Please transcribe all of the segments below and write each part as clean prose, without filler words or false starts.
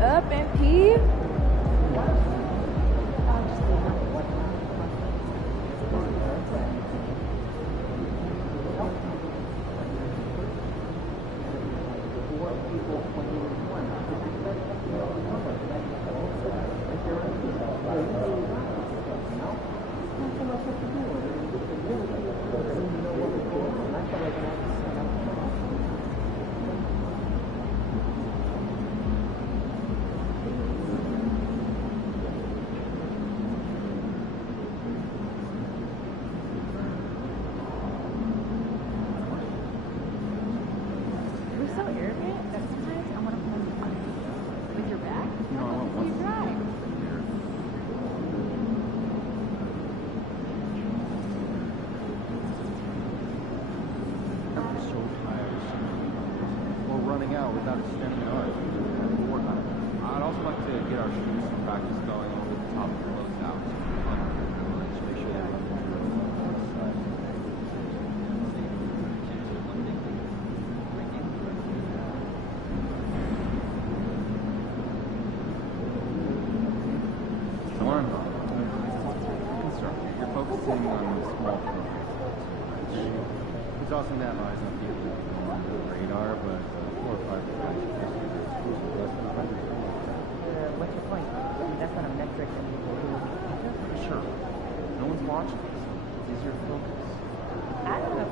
up, MP? Exhausting that lies on the radar, but 4 or 5 what's your point? That's not a metric that people do. Sure. No one's watching this. Is your focus? I don't know.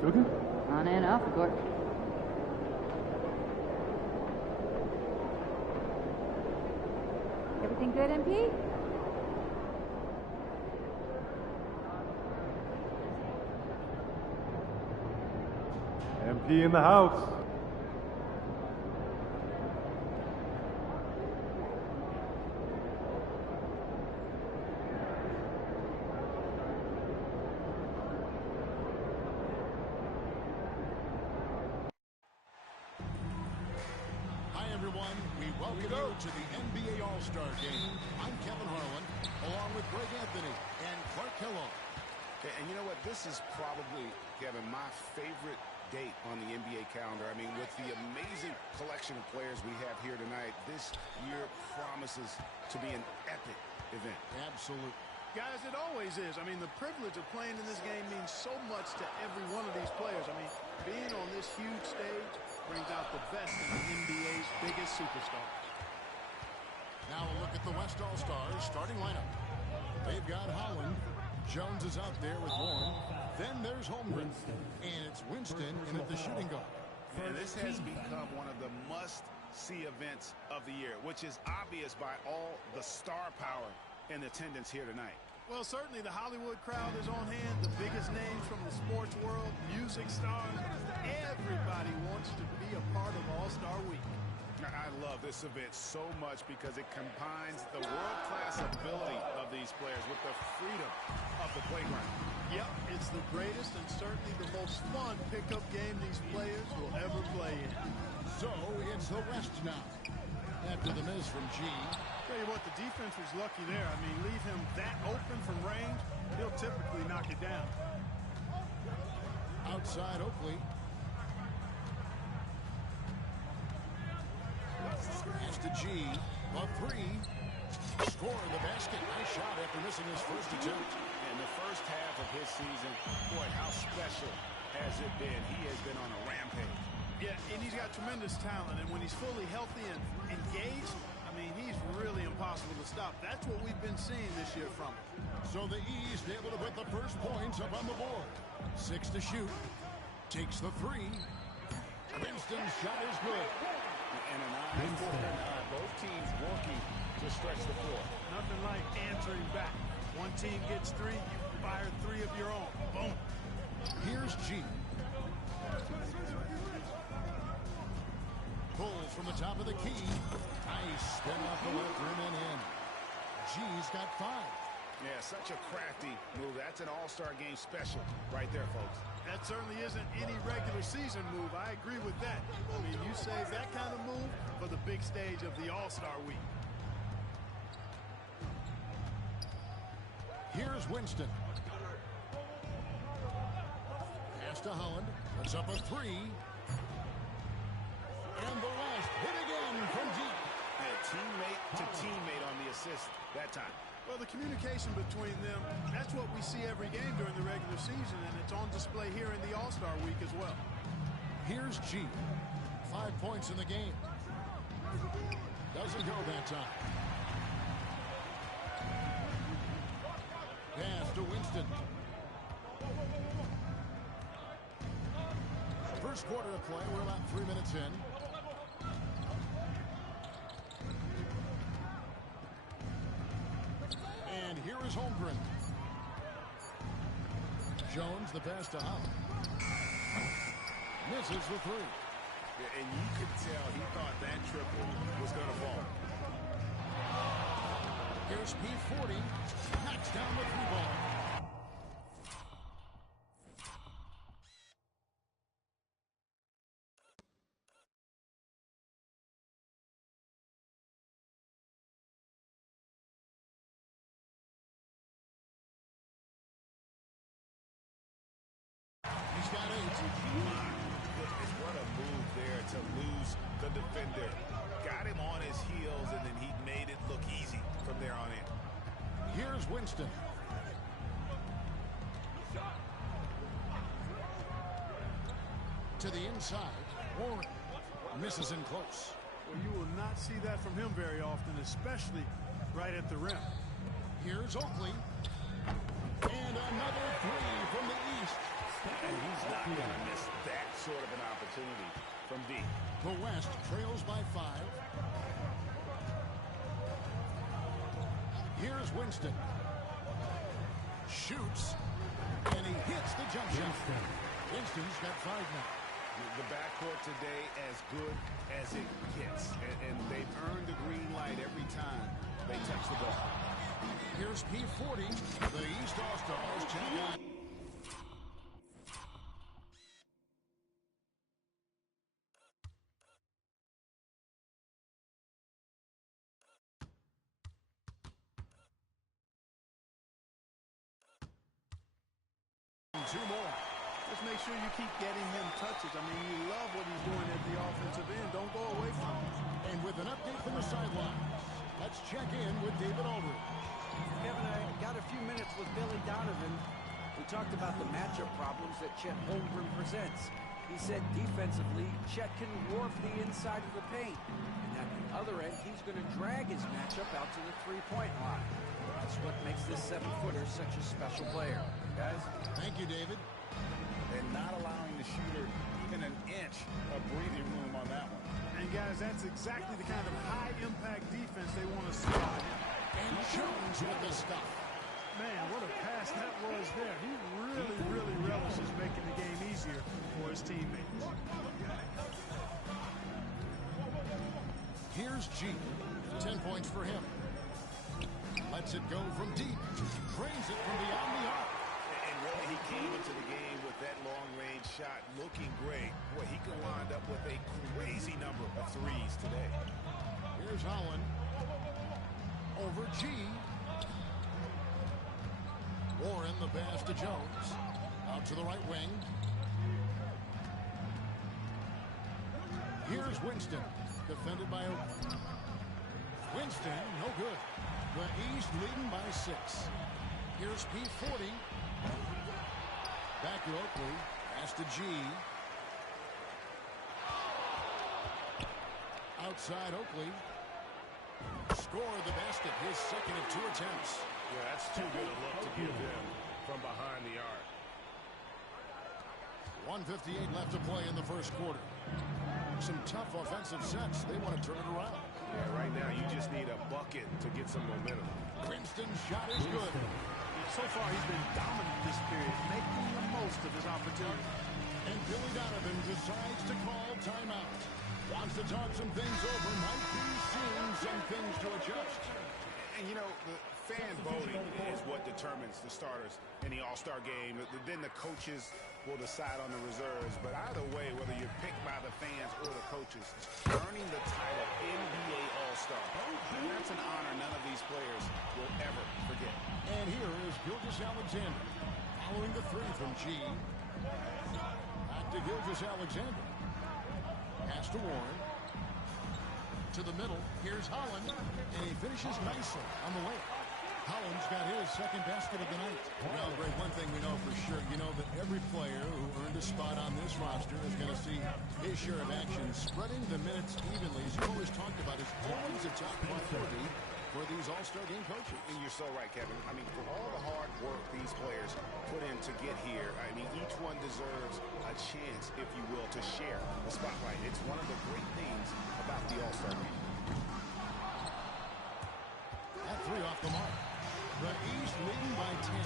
Cooking? On and off the court. Everything good, MP? MP in the house. To the NBA All-Star Game. I'm Kevin Harlan, along with Greg Anthony and Clark Kellogg. And you know what? This is probably, Kevin, my favorite date on the NBA calendar. I mean, with the amazing collection of players we have here tonight, this year promises to be an epic event. Absolutely. Guys, it always is. I mean, the privilege of playing in this game means so much to every one of these players. I mean, being on this huge stage brings out the best in the NBA's biggest superstars. Now a look at the West All-Stars starting lineup. They've got Holland. Jones is out there with Warren. Then there's Holmgren. And it's Winston in at the shooting guard. And this has become one of the must-see events of the year, which is obvious by all the star power in attendance here tonight. Well, certainly the Hollywood crowd is on hand. The biggest names from the sports world, music stars. Everybody wants to be a part of All-Star Week. I love this event so much because it combines the world-class ability of these players with the freedom of the playground. Yep, it's the greatest and certainly the most fun pickup game these players will ever play in. So it's the West now. After the miss from G. Tell you what, the defense was lucky there. I mean, leave him that open from range, he'll typically knock it down. Outside Oakley. Pass to G. A three. Score the basket. Nice shot after missing his first attempt. In the first half of his season, boy, how special has it been? He has been on a rampage. Yeah, and he's got tremendous talent, and when he's fully healthy and engaged, I mean, he's really impossible to stop. That's what we've been seeing this year from him. So the East able to put the first points up on the board. 6 to shoot. Takes the three. Winston's shot is good. And an eye for an eye. Both teams working to stretch the floor. Nothing like answering back. One team gets 3, you fire 3 of your own. Boom. Here's G. Pulls from the top of the key. Nice spin off the left rim and in. G's got 5. Yeah, such a crafty move. That's an all-star game special right there, folks. That certainly isn't any regular season move. I agree with that. I mean, you save that kind of move for the big stage of the All-Star Week. Here's Winston. Pass to Holland. Puts up a 3. And the last hit again from deep. Yeah, teammate to teammate on the assist that time. Well, the communication between them, that's what we see every game during the regular season, and it's on display here in the All-Star Week as well. Here's G. 5 points in the game. Doesn't go that time. Pass to Winston. First quarter of play. We're about 3 minutes in. And here is Holmgren. Jones, the pass to Holland. Misses the 3. And you could tell he thought that triple was going to fall. Here's P40. Knocks down the 3 ball. He's got 8. Goodness, what a move there to lose the defender. Got him on his heels, and then he made it look easy from there on in. Here's Winston. To the inside. Warren misses in close. Well, you will not see that from him very often, especially right at the rim. Here's Oakley. And another 3 from the east. And he's not going to miss that sort of an opportunity from deep. The West trails by 5. Here's Winston. Shoots. And he hits the jump shot. Winston's got 5 now. The backcourt today as good as it gets. And they've earned the green light every time they touch the ball. Here's P40. The East All-Stars check out. Two more. Just make sure you keep getting him touches. I mean, you love what he's doing at the offensive end. Don't go away from him. And with an update from the sidelines, let's check in with David Aldridge. Kevin, I got a few minutes with Billy Donovan. We talked about the matchup problems that Chet Holmgren presents. He said defensively, Chet can warp the inside of the paint. And at the other end, he's going to drag his matchup out to the three-point line. That's what makes this 7-footer such a special player. Guys? Thank you, David. And not allowing the shooter even an inch of breathing room on that one. And, guys, that's exactly the kind of high-impact defense they want to see. And Jones with the stuff. Man, what a pass that was there. He really relishes making the game easier for his teammates. Here's G. 10 points for him. Lets it go from deep. Drains it from beyond the arc. And really, he came into the game with that long-range shot looking great. Boy, he could wind up with a crazy number of threes today. Here's Holland. Over G. Warren the pass to Jones. Out to the right wing. Here's Winston. Defended by Oakley. Winston, no good. The East leading by 6. Here's P40. Back to Oakley. Pass to G. Outside Oakley. Scored the basket. His second of 2 attempts. Yeah, that's too good a look to give him from behind the arc. 1:58 left to play in the first quarter. Some tough offensive sets. They want to turn it around. Yeah, right now you just need a bucket to get some momentum. Winston's shot is good. So far, he's been dominant this period, making the most of his opportunity. And Billy Donovan decides to call timeout. Wants to talk some things over. Might be seeing some things to adjust. And, you know, the fan voting is what determines the starters in the All-Star game. Then the coaches will decide on the reserves. But either way, whether you're picked by the fans or the coaches, earning the title NBA All-Star, and that's an honor none of these players will ever forget. And here is Gilgeous-Alexander following the three from G. Back to Gilgeous-Alexander. Pass to Warren. To the middle. Here's Holland. And he finishes nicely on the layup. Holland's got his second basket of the night. Well, Greg, one thing we know for sure, you know that every player who earned a spot on this roster is going to see his share of action. Spreading the minutes evenly, as you always talked about, is always a top priority for these All-Star game coaches. And you're so right, Kevin. I mean, for all the hard work these players put in to get here, I mean, each one deserves a chance, if you will, to share the spotlight. It's one of the great things about the All-Star game. That three off the mark. The East leading by 10.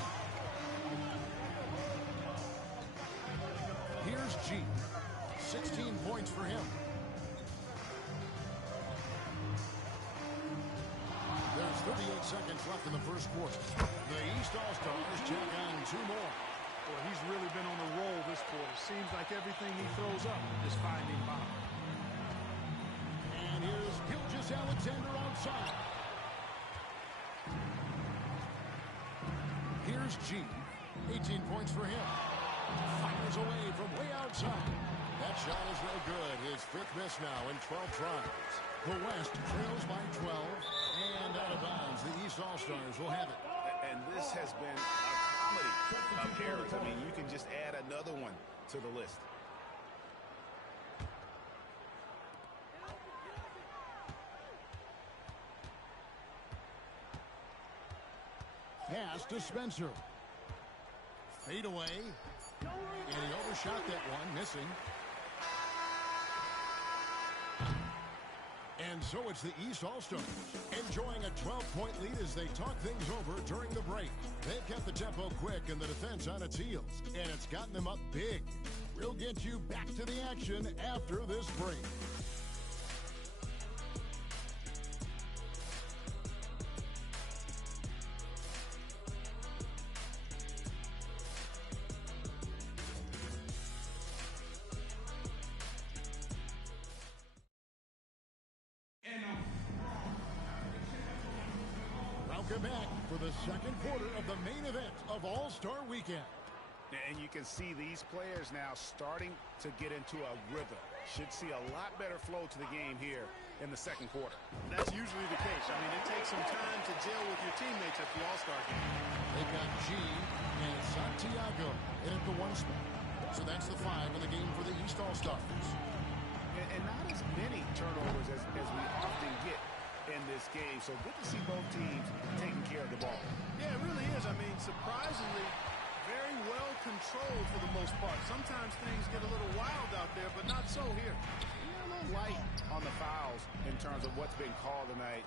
Here's G. 16 points for him. There's 38 seconds left in the first quarter. The East All-Stars check on two more. Boy, he's really been on a roll this quarter. Seems like everything he throws up is finding bottom. And here's Gilgeous-Alexander outside. Here's G. 18 points for him. Fires away from way outside. That shot is no good. His fifth miss now in 12 tries. The West trails by 12 and out of bounds. The East All-Stars will have it. And this has been a comedy of errors. I mean, you can just add another one to the list. Pass to Spencer. Fade away. And he overshot that one, missing. And so it's the East All-Stars enjoying a 12-point lead as they talk things over during the break. They've kept the tempo quick and the defense on its heels, and it's gotten them up big. We'll get you back to the action after this break. Welcome back for the second quarter of the main event of All-Star Weekend. And you can see these players now starting to get into a rhythm. Should see a lot better flow to the game here in the second quarter. That's usually the case. I mean, it takes some time to gel with your teammates at the All-Star game. They've got G and Santiago in at the one spot. So that's the 5 in the game for the East All-Stars. And not as many turnovers as we often get in this game. So good to see both teams taking care of the ball. Yeah, it really is. I mean, surprisingly, very well controlled for the most part. Sometimes things get a little wild out there, but not so here. Yeah, a little light on the fouls in terms of what's been called tonight.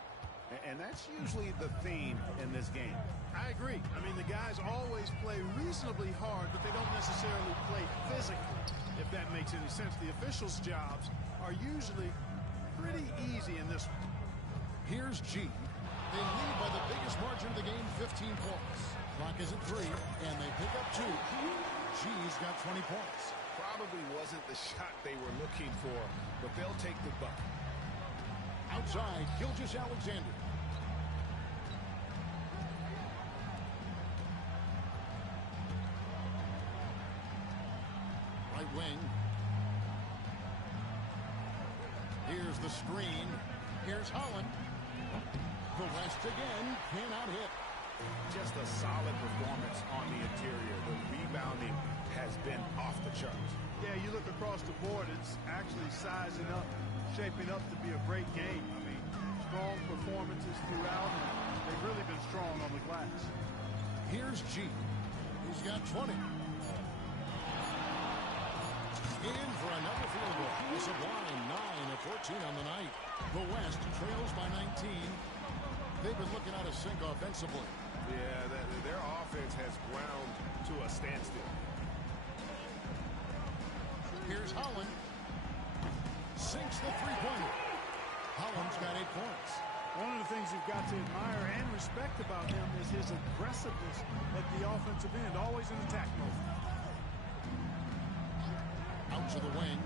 And that's usually the theme in this game. I agree. I mean, the guys always play reasonably hard, but they don't necessarily play physically, if that makes any sense. The officials' jobs are usually pretty easy in this one. Here's G. They lead by the biggest margin of the game, 15 points. Clock is at 3, and they pick up 2. G's got 20 points. Probably wasn't the shot they were looking for, but they'll take the bucket. Outside, Gilgeous-Alexander. Right wing. Here's the screen. Here's Holland. The West again cannot hit. Just a solid performance on the interior. The rebounding has been off the charts. Yeah, you look across the board, it's actually sizing up, shaping up to be a great game. I mean, strong performances throughout, and they've really been strong on the glass. Here's G. He's got 20. In for another field goal. A sublime 9 of 14 on the night. The West trails by 19. They've been looking out of sync offensively. Yeah, their offense has ground to a standstill. Here's Holland. Sinks the three-pointer. Holland's got 8 points. One of the things you've got to admire and respect about him is his aggressiveness at the offensive end, always in attack mode. Out to the wing.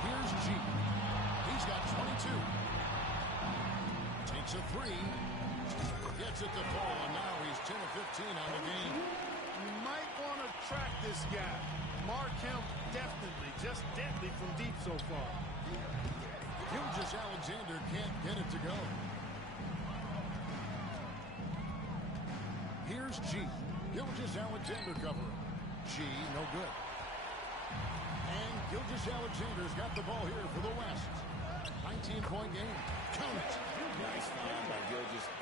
Here's G. He's got 22. Takes a three. Gets it to fall, and now he's 10 of 15 on the game. You might want to track this guy. Mark him definitely, just deadly from deep so far. Alexander can't get it to go. Here's G. Alexander covering. G, no good. And Alexander's got the ball here for the West. 19-point game. Count it. Nice find by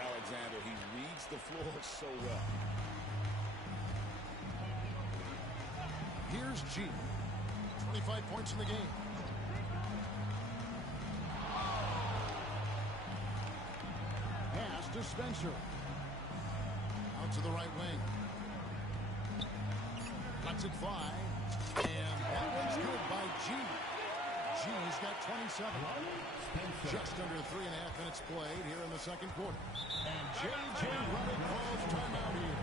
Alexander. He reads the floor so well. Here's G. 25 points in the game. Pass to Spencer. Out to the right wing. Lets it fly. And that one's good by G. G's got 27. Just under 3.5 minutes played here in the second quarter. And J.J. Redick calls timeout here.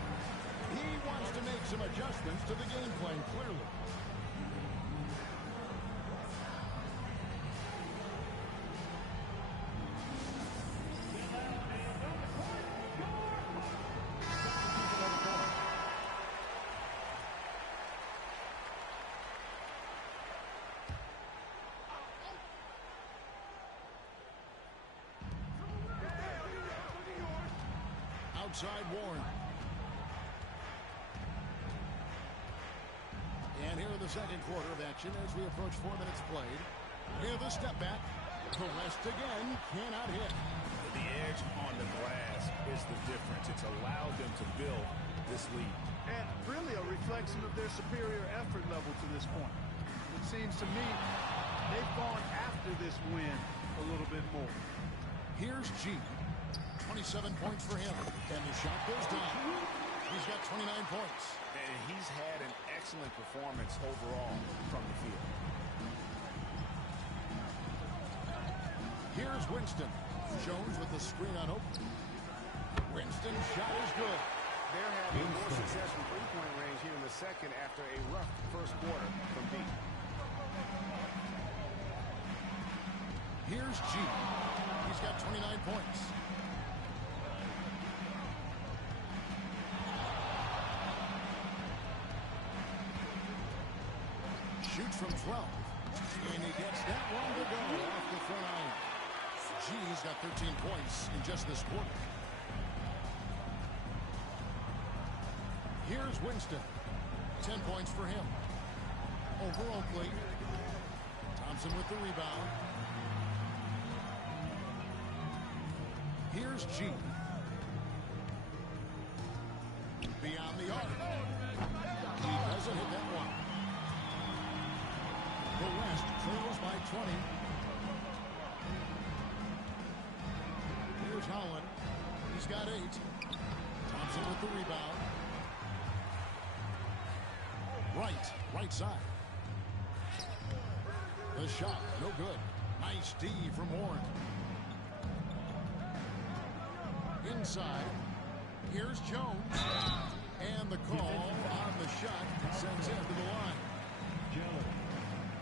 He wants to make some adjustments to the game plan, clearly. Outside Warren. And here in the second quarter of action as we approach 4 minutes played. Here the step back. The West again cannot hit. The edge on the glass is the difference. It's allowed them to build this lead. And really a reflection of their superior effort level to this point. It seems to me they've gone after this win a little bit more. Here's G. 27 points for him. And the shot goes down. He's got 29 points. And he's had an excellent performance overall from the field. Here's Winston. Jones with the screen on open. Winston's shot is good. They're having more success from three-point range here in the second after a rough first quarter from deep. Here's G. He's got 29 points. Shoots from 12. And he gets that one to go off the front iron. G's got 13 points in just this quarter. Here's Winston. 10 points for him. Over Oakley. Thompson with the rebound. Here's G. Beyond the arc. He doesn't hit that one. The West trails by 20. Here's Holland. He's got 8. Thompson with the rebound. Right side. The shot, no good. Nice D from Warren. Inside. Here's Jones. And the call on the shot sends him to the line.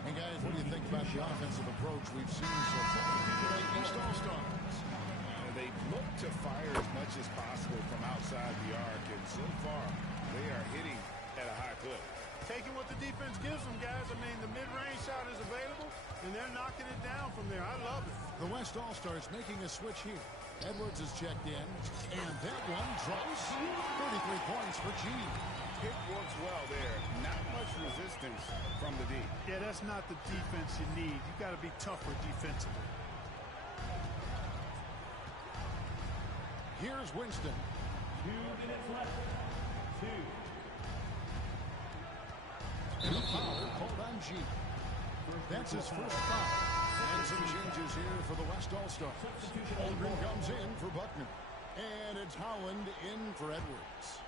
And guys, what do you think about the offensive approach we've seen so far? The East All-Stars. They look to fire as much as possible from outside the arc, and so far they are hitting at a high clip. Taking what the defense gives them, guys. I mean, the mid-range shot is available, and they're knocking it down from there. I love it. The West All-Stars making a switch here. Edwards is checked in, and that one drops. 33 points for G. Pick works well there. Not much resistance from the D. Yeah, that's not the defense you need. You got to be tougher defensively. Here's Winston. 2 minutes left. 2. And a foul called on G. That's his first foul. And some changes here for the West All-Stars. Holmgren comes in for Buckner. And it's Holland in for Edwards.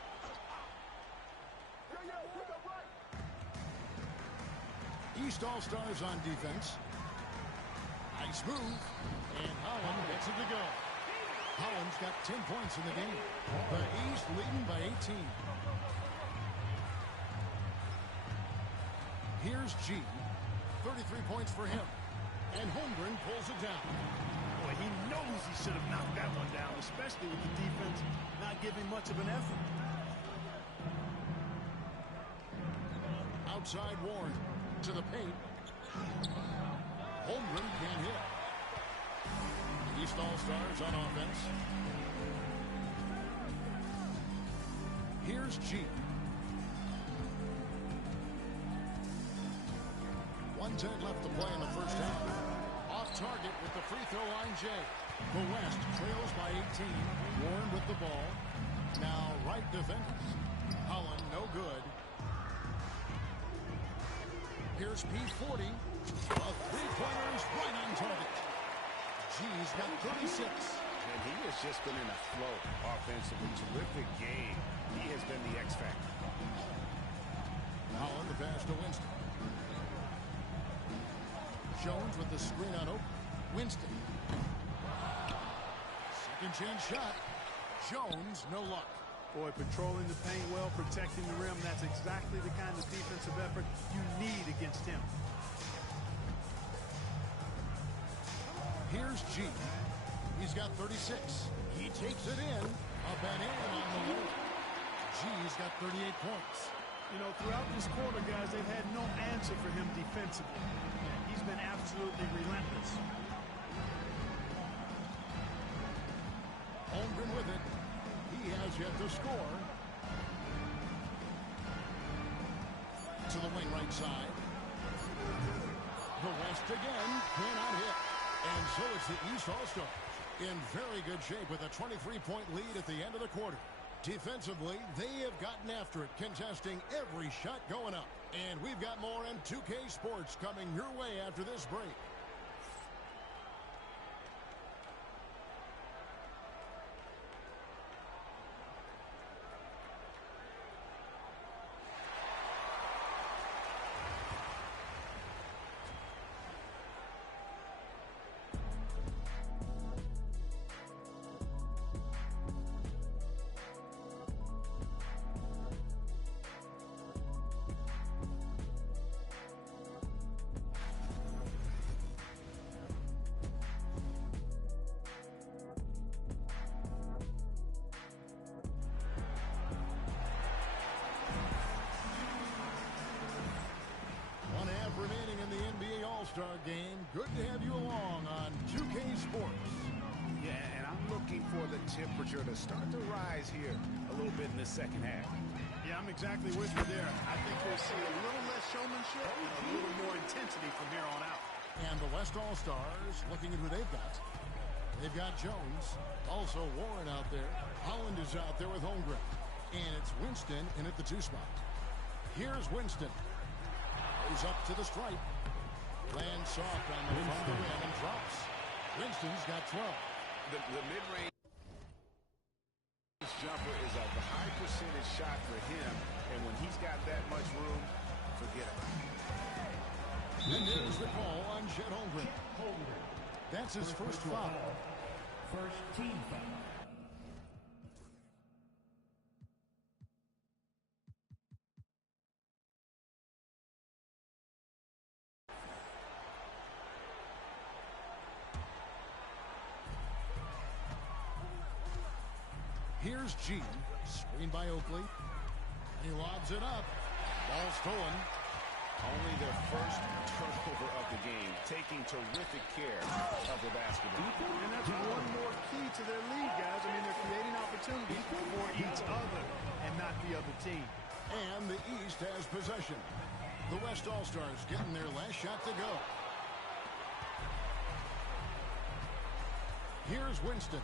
East All-Stars on defense. Nice move. And Holland gets it to go. Holland's got 10 points in the game. The East leading by 18. Here's G. 33 points for him. And Holmgren pulls it down. Boy, he knows he should have knocked that one down, especially with the defense not giving much of an effort. Outside Warren to the paint. Holmgren can't hit. East All-Stars on offense. Here's G. 1:10 left to play in the first half. Off target with the free throw line, Jay. The West trails by 18. Warren with the ball. Now right defenders. Holland no good. Here's P40. A three-pointers right on target. G's got 36. And he has just been in a flow offensively. Terrific game. He has been the X factor. Holland the pass to Winston. Jones with the screen on open. Winston. Second chance shot. Jones, no luck. Boy, patrolling the paint well, protecting the rim. That's exactly the kind of defensive effort you need against him. Here's G. He's got 36. He takes it in. A banana on the low. G's got 38 points. You know, throughout this quarter, guys, they've had no answer for him defensively. He's been absolutely relentless. Holmgren with it. He has yet to score. To the wing right side. The West again cannot hit. And so it's the East All-Stars in very good shape with a 23-point lead at the end of the quarter. Defensively, they have gotten after it, contesting every shot going up. And we've got more in 2K Sports coming your way after this break. All-Star game. Good to have you along on 2K Sports. Yeah, and I'm looking for the temperature to start to rise here a little bit in the second half. Yeah, I'm exactly with you there. I think we'll see a little less showmanship and a little more intensity from here on out. And the West All-Stars looking at who they've got. They've got Jones, also Warren out there. Holland is out there with Holmgren. And it's Winston in at the 2 spot. Here's Winston. Goes up to the stripe. Lands soft on the front of the rim and drops. Winston's got 12. The mid-range jumper is a high percentage shot for him. And when he's got that much room, forget about it. And there's the call on Chet Holmgren. That's his first foul. First team foul. Here's G. Screened by Oakley. And he lobs it up. Ball stolen. Only their first turnover of the game, taking terrific care of the basketball. And that's one more key to their lead, guys. I mean, they're creating opportunities for each other and not the other team. And the East has possession. The West All-Stars getting their last shot to go. Here's Winston.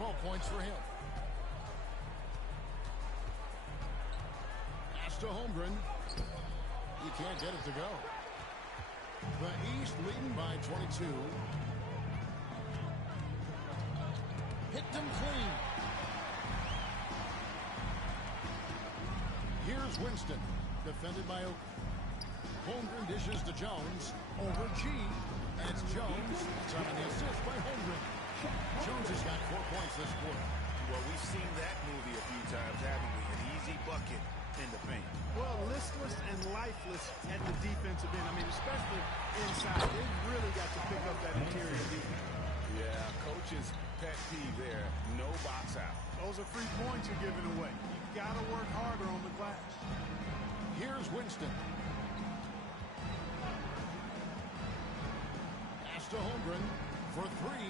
12 points for him. Pass to Holmgren. He can't get it to go. The East leading by 22. Hit them clean. Here's Winston, defended by Oak. Holmgren dishes to Jones. Over G. And it's Jones. It's on the assist by Holmgren. Jones has got 4 points this quarter. Well, we've seen that movie a few times, haven't we? An easy bucket in the paint. Well, listless and lifeless at the defensive end. I mean, especially inside. They've really got to pick up that interior defense. Yeah, coach's pet peeve there. No box out. Those are free points you're giving away. You've got to work harder on the glass. Here's Winston. Pass to Holmgren for 3.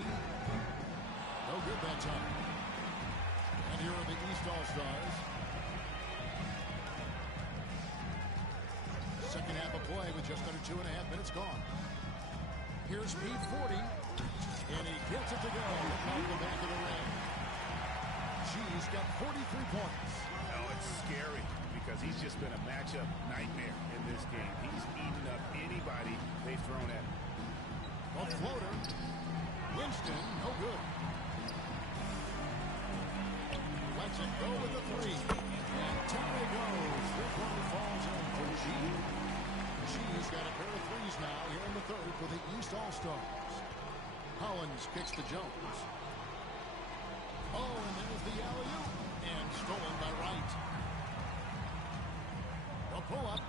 No good that time. And here are the East All-Stars. Second half of play with just under 2.5 minutes gone. Here's Speed 40. And he gets it to go off the back of the ring. G's got 43 points. Oh, it's scary because he's just been a matchup nightmare in this game. He's eaten up anybody they've thrown at him. A floater. Winston, no good. Lets it go with the 3. And down it goes. Three-pointer falls in for G. G's got a pair of 3s now here in the third for the East All-Stars. Hollins kicks to Jones. Oh, and there's the alley-oop. And stolen by Wright. A pull-up.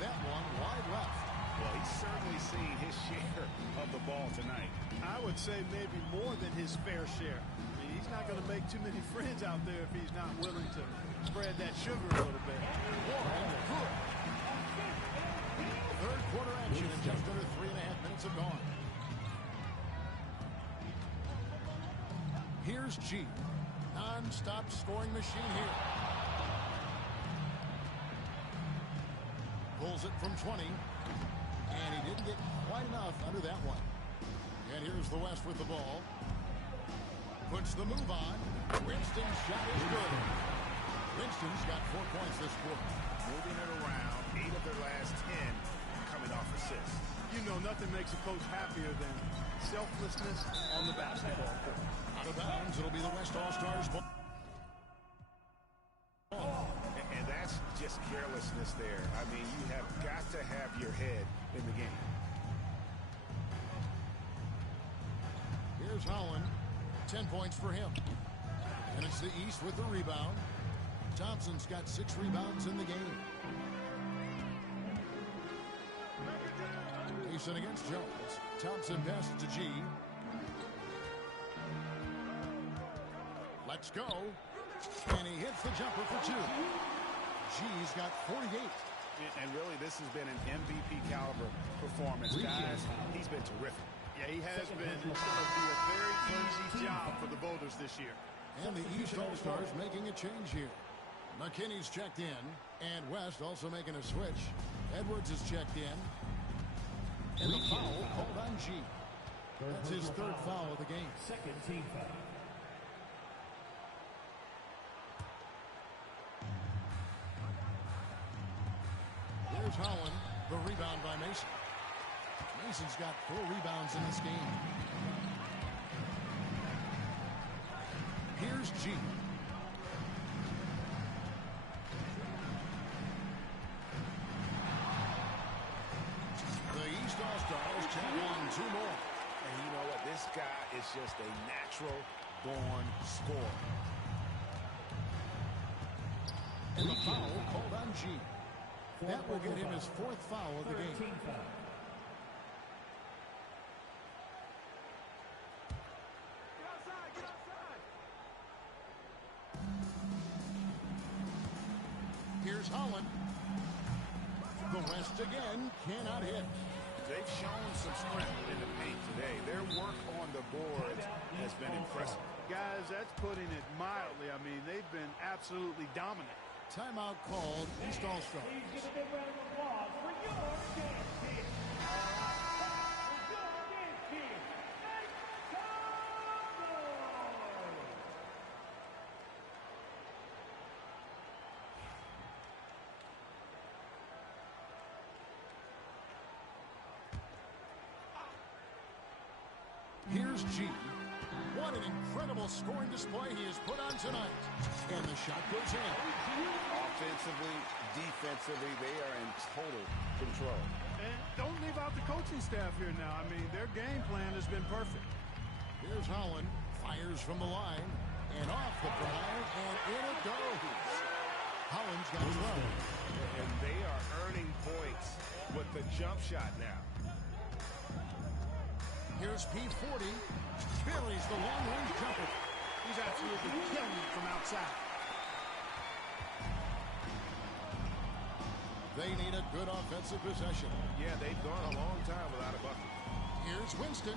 That one wide left. Well, he's certainly seen his share of the ball tonight. I would say maybe more than his fair share. I mean, he's not going to make too many friends out there if he's not willing to spread that sugar a little bit. Warren, good. Third quarter action in just under 3.5 minutes have gone. Here's G. Non-stop scoring machine here. Pulls it from 20. And he didn't get quite enough under that one. And here's the West with the ball. Puts the move on. Winston's shot is good. Winston's got 4 points this quarter. Moving it around, 8 of their last 10 coming off assists. You know, nothing makes a coach happier than selflessness on the basketball court. Out of bounds, it'll be the West All-Stars ball. And that's just carelessness there. I mean, you have got to have your head in the game. Here's Holland. 10 points for him. And it's the East with the rebound. Thompson's got 6 rebounds in the game. Mason against Jones. Thompson passes to G. Let's go. And he hits the jumper for 2. G's got 48. And really, this has been an MVP caliber performance. Guys, he's been terrific. Yeah, he has been. It's going to be a very easy job for the voters this year. And the East All-Stars making a change here. McKinney's checked in. And West also making a switch. Edwards is checked in. And the foul called on G. That's his 3rd foul of the game. Second team foul. Here's Holland. The rebound by Mason. Mason's got 4 rebounds in this game. Here's G. The East All-Stars check on 2 more. And you know what? This guy is just a natural-born scorer. And the foul called on G. That will get him his 4th foul of the game. Team foul. Here's Holland. The West again cannot hit. They've shown some strength in the paint today. Their work on the boards has been impressive. Guys, that's putting it mildly. I mean, they've been absolutely dominant. Timeout called. East All-Stars. Please give a big round of applause for your game team. For your game team. Here's G. What an incredible scoring display he has put on tonight. And the shot goes in. Offensively, defensively, they are in total control. And don't leave out the coaching staff here now. I mean, their game plan has been perfect. Here's Holland. Fires from the line. And off the prior. And in it goes. Holland's got 12. And they are earning points with the jump shot now. Here's P40. Buries the long-range jumper. He's absolutely killing it from outside. They need a good offensive possession. Yeah, they've gone a long time without a bucket. Here's Winston.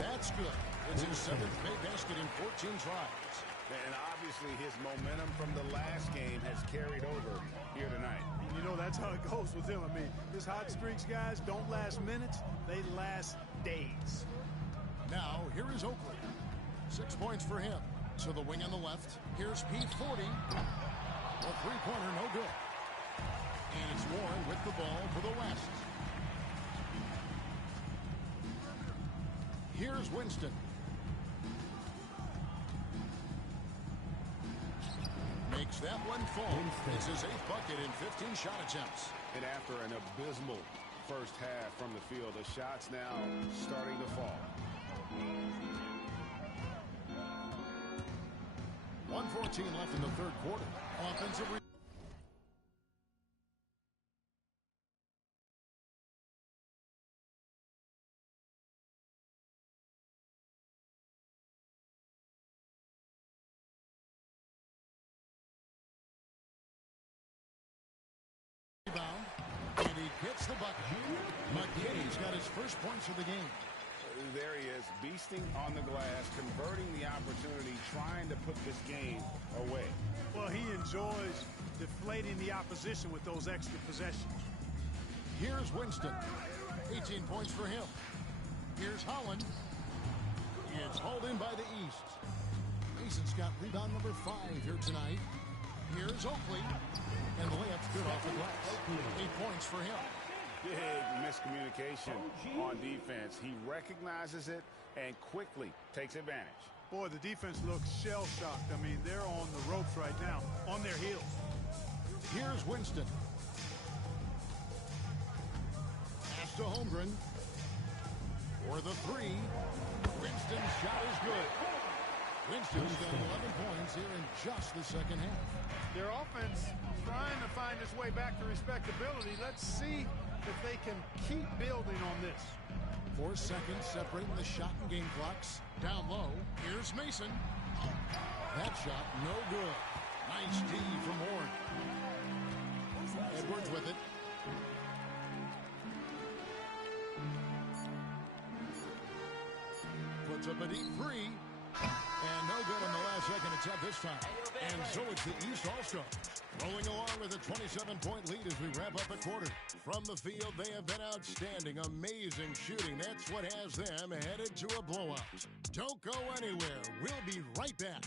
That's good. It's his 7th made basket in 14 tries. And obviously his momentum from the last game has carried over here tonight. And you know, that's how it goes with him. I mean, his hot streaks, guys, don't last minutes. They last days. Now, here is Oakley. 6 points for him. To the wing on the left. Here's P40. A three-pointer, no good. And it's Warren with the ball for the West. Here's Winston. Makes that one fall. It's his 8th bucket in 15 shot attempts. And after an abysmal first half from the field, the shots now starting to fall. 1:14 left in the third quarter. Offensive rebound, and he gets the bucket. McKinney's got his first points of the game. There he is, beasting on the glass, converting the opportunity, trying to put this game away. Well, he enjoys deflating the opposition with those extra possessions. Here's Winston. 18 points for him. Here's Holland. It's hauled in by the East. Mason's got rebound number 5 here tonight. Here's Oakley. And the layup's good off the glass. 8 points for him. Big miscommunication on defense. He recognizes it and quickly takes advantage. Boy, the defense looks shell-shocked. I mean, they're on the ropes right now, on their heels. Here's Winston. Pass to Holmgren. For the 3. Winston's shot is good. Winston's got 11 points here in just the second half. Their offense trying to find its way back to respectability. Let's see if they can keep building on this. 4 seconds separating the shot and game clocks. Down low. Here's Mason. That shot, no good. Nice D from Horn. Edwards with it. Puts up a deep 3. And no good on the last second attempt this time. And so it's the East All-Stars rolling along with a 27-point lead as we wrap up the quarter. From the field, they have been outstanding. Amazing shooting. That's what has them headed to a blowout. Don't go anywhere. We'll be right back.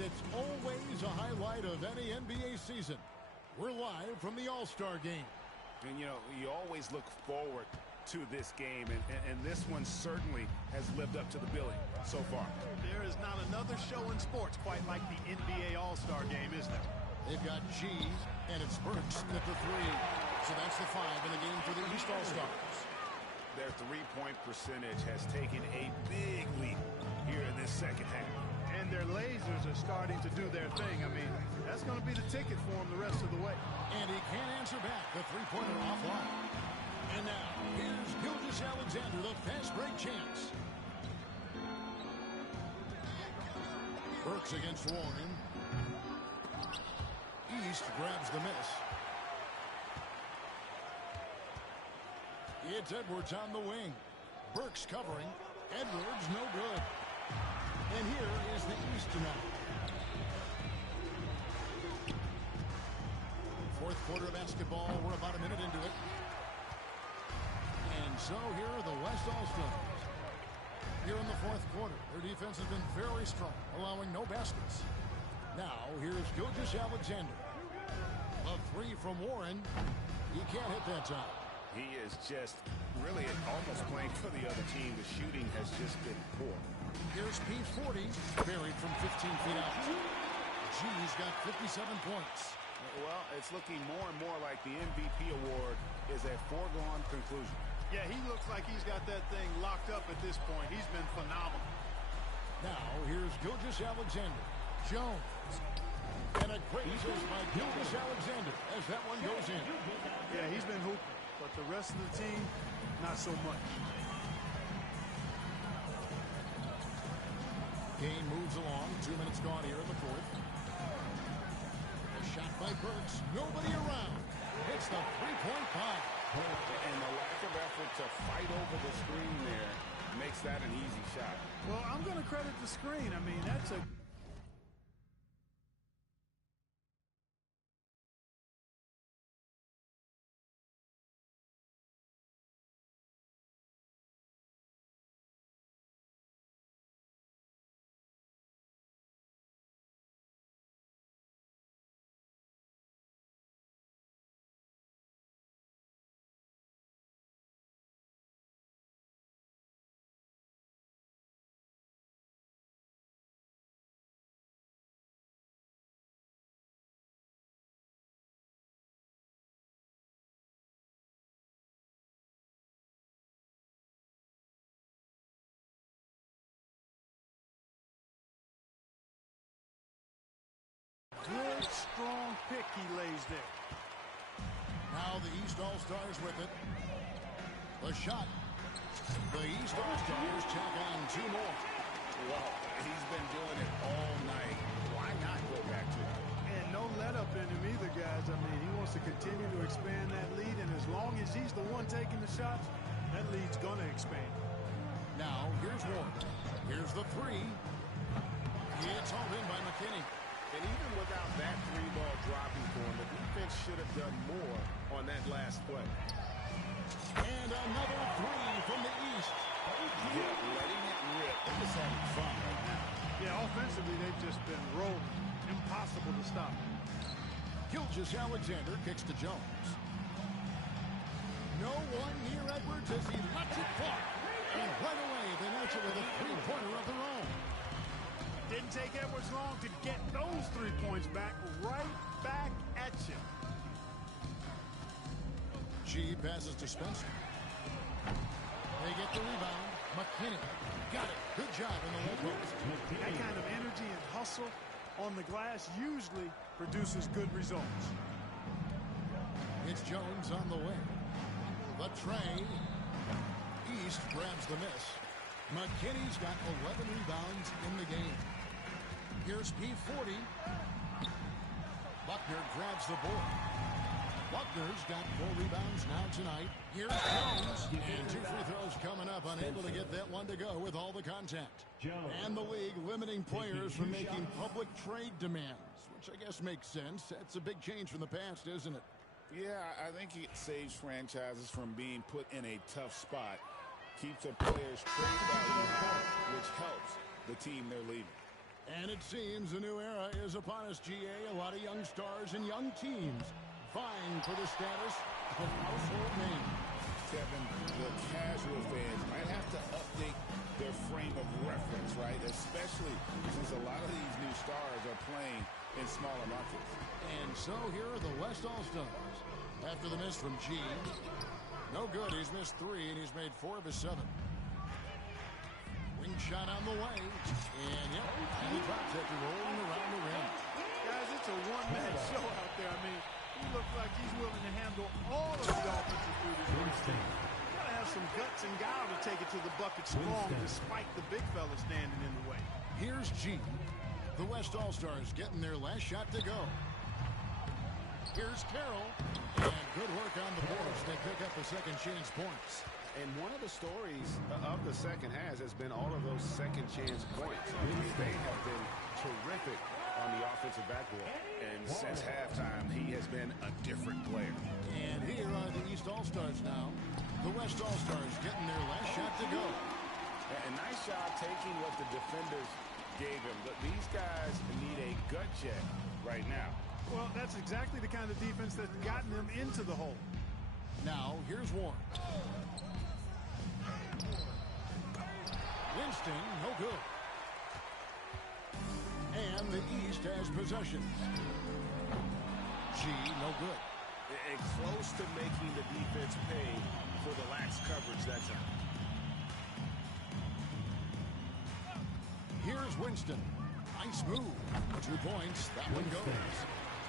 That's always a highlight of any NBA season. We're live from the All-Star game. And, you know, you always look forward to this game, and this one certainly has lived up to the billing so far. There is not another show in sports quite like the NBA All-Star game, is there? They've got G, and it's Burks at the 3. So that's the 5 in the game for the East All-Stars. Their three-point percentage has taken a big leap here in this second half. And their lasers are starting to do their thing. I mean, that's going to be the ticket for him the rest of the way. And he can't answer back. The three-pointer offline. And now, here's Gilgeous-Alexander, the fast break chance. Burks against Warren. East grabs the miss. It's Edwards on the wing. Burks covering. Edwards no good. And here is the East tonight. Fourth quarter of basketball. We're about a minute into it. And so here are the West All-Stars. Here in the fourth quarter, their defense has been very strong, allowing no baskets. Now, here's Gilgeous-Alexander. A three from Warren. He can't hit that time. He is just really almost playing for the other team. The shooting has just been poor. Here's P40, buried from 15 feet out. G's got 57 points. Well, it's looking more and more like the MVP award is a foregone conclusion. Yeah, he looks like he's got that thing locked up at this point. He's been phenomenal. Now, here's Gilgeous-Alexander. Jones. And a great assist by Gilgeous-Alexander as that one goes in. Yeah, he's been hooping, but the rest of the team, not so much. Game moves along. 2 minutes gone here in the fourth. A shot by Burks. Nobody around. It's the three-point pie. And the lack of effort to fight over the screen there makes that an easy shot. Well, I'm going to credit the screen. I mean, that's a... Good, strong pick he lays there. Now the East All-Stars with it. The shot. The East All-Stars tack on two more. Well, he's been doing it all night. Why not go back to it? And no let-up in him either, guys. I mean, he wants to continue to expand that lead, and as long as he's the one taking the shots, that lead's going to expand. Now, here's Warren. Here's the three. It's all in by McKinney. And even without that three-ball dropping for him, the defense should have done more on that last play. And another three from the East. Yeah, letting it rip. They're just having fun right now. Yeah, offensively, they've just been rolling. Impossible to stop. Gilgeous-Alexander kicks to Jones. No one near Edwards as he lets it fly. And right away, they match it with a three-pointer of their own. Didn't take Edwards long to get those 3 points back, right back at you. G passes to Spencer. They get the rebound. McKinney got it. Good job in the low post. That kind of energy and hustle on the glass usually produces good results. It's Jones on the way. The tray. East grabs the miss. McKinney's got 11 rebounds in the game. Here's P40. Buckner grabs the board. Buckner's got 4 rebounds now tonight. Here's Jones. And 2 free throws coming up. Unable to get that one to go with all the contact. And the league limiting players from making public trade demands, which I guess makes sense. That's a big change from the past, isn't it? Yeah, I think it saves franchises from being put in a tough spot. Keeps the players' trade value high, which helps the team they're leading. And it seems a new era is upon us, GA. A lot of young stars and young teams vying for the status of household name. Kevin, the casual fans might have to update their frame of reference, right? Especially since a lot of these new stars are playing in smaller markets. And so here are the West All-Stars. After the miss from G. No good. He's missed 3, and he's made 4 of his 7. Wing shot on the way. And, yep, and he drops after rolling around the rim. Guys, it's a one-man show out there. I mean, he looks like he's willing to handle all of the offensive duties. You got to have some guts and guile to take it to the bucket strong despite the big fella standing in the way. Here's G. The West All-Stars getting their last shot to go. Here's Carroll. And good work on the boards. They pick up the second chance points. And one of the stories of the second half has been all of those second chance points. They have been terrific on the offensive backboard. And since halftime, he has been a different player. And here are the East All-Stars now. The West All-Stars getting their last shot to go. A nice job taking what the defenders gave him. But these guys need a gut check right now. Well, that's exactly the kind of defense that's gotten them into the hole. Now, here's Warren. Winston, no good. And the East has possession. G, no good. And close to making the defense pay for the lax coverage that time. Here's Winston. Nice move. 2 points. That one goes.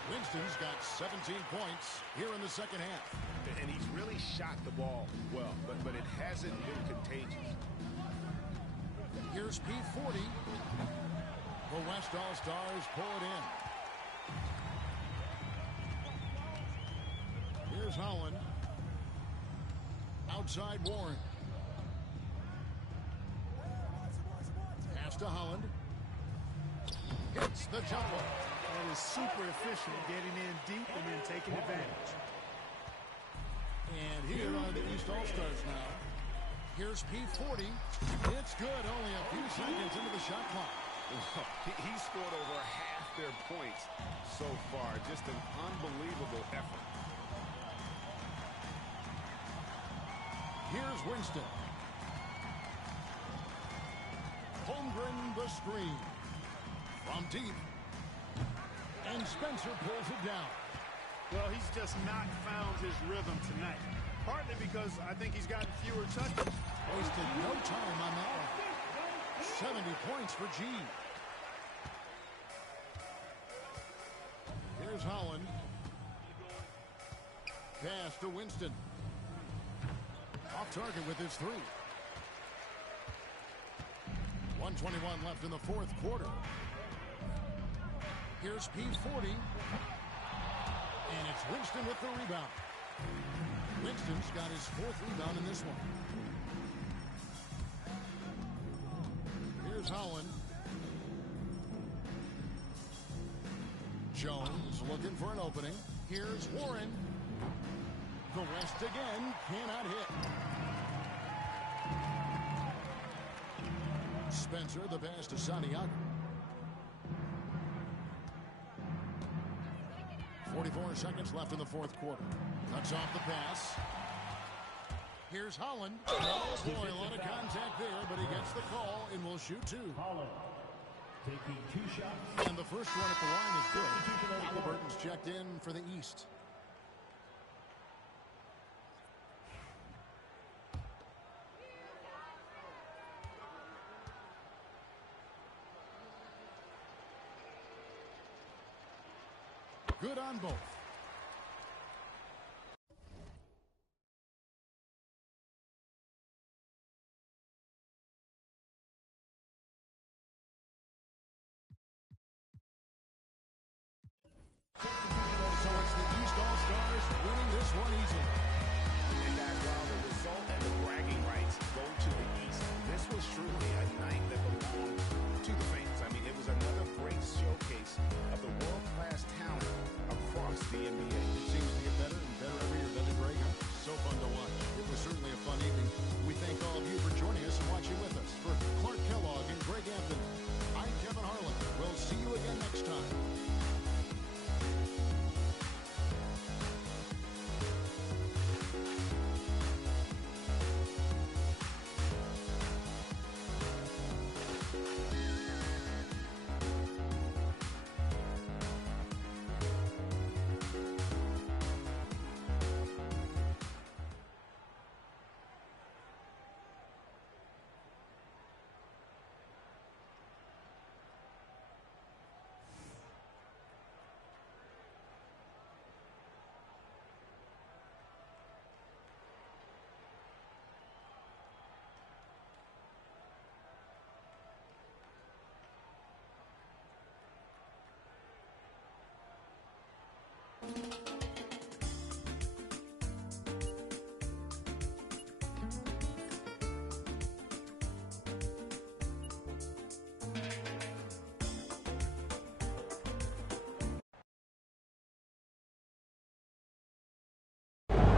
Winston's got 17 points here in the second half. And he's really shot the ball well, but it hasn't been contagious. Here's P40. The West All-Stars pull it in. Here's Holland. Outside Warren. Pass to Holland. Hits the jumper. That is super efficient, getting in deep and then taking advantage. And here are the East All-Stars now. Here's P40. It's good. Only a few seconds into the shot clock. He scored over half their points so far. Just an unbelievable effort. Here's Winston. Holmgren the screen. From deep. And Spencer pulls it down. Well, he's just not found his rhythm tonight. Partly because I think he's gotten fewer touches. Wasted no time on that one. 70 points for G. Here's Holland. Pass to Winston. Off target with his 3. 1:21 left in the fourth quarter. Here's P40. And it's Winston with the rebound. Winston's got his 4th rebound in this one. Here's Holland. Jones looking for an opening. Here's Warren. The West again cannot hit. Spencer the pass to Santiago. 44 seconds left in the fourth quarter. Cuts off the pass. Here's Holland. Oh boy, a lot of contact there, but he gets the call and will shoot 2. Holland taking 2 shots. And the first one at the line is good. Halliburton's checked in for the East. Good on both. So it's the East All-Stars winning this one easily. And that while the result and the bragging rights go to the East, this was truly a night that belonged to the fans. I mean, it was another great showcase of the world-class talent across the NBA. It seems to get better and better every year, doesn't it, Greg? So fun to watch. It was certainly a fun evening. We thank all of you for joining us and watching with us. For Clark Kellogg and Greg Anthony, I'm Kevin Harlan. We'll see you again next time.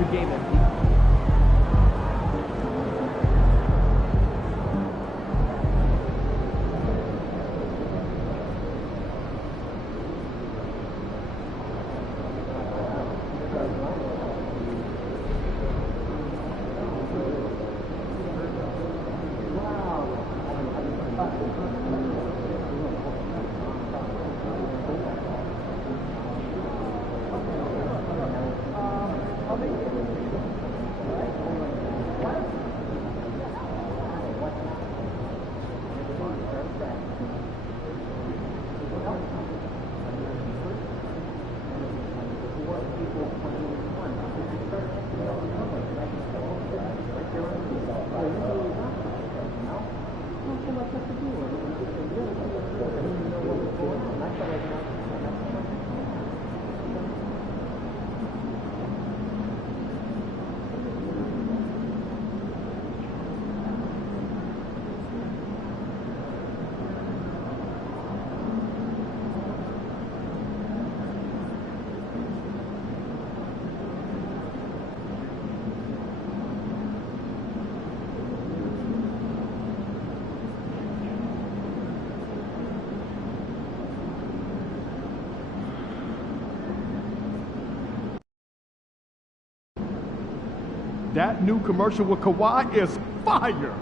Good game, everybody. That new commercial with Kawhi is fire.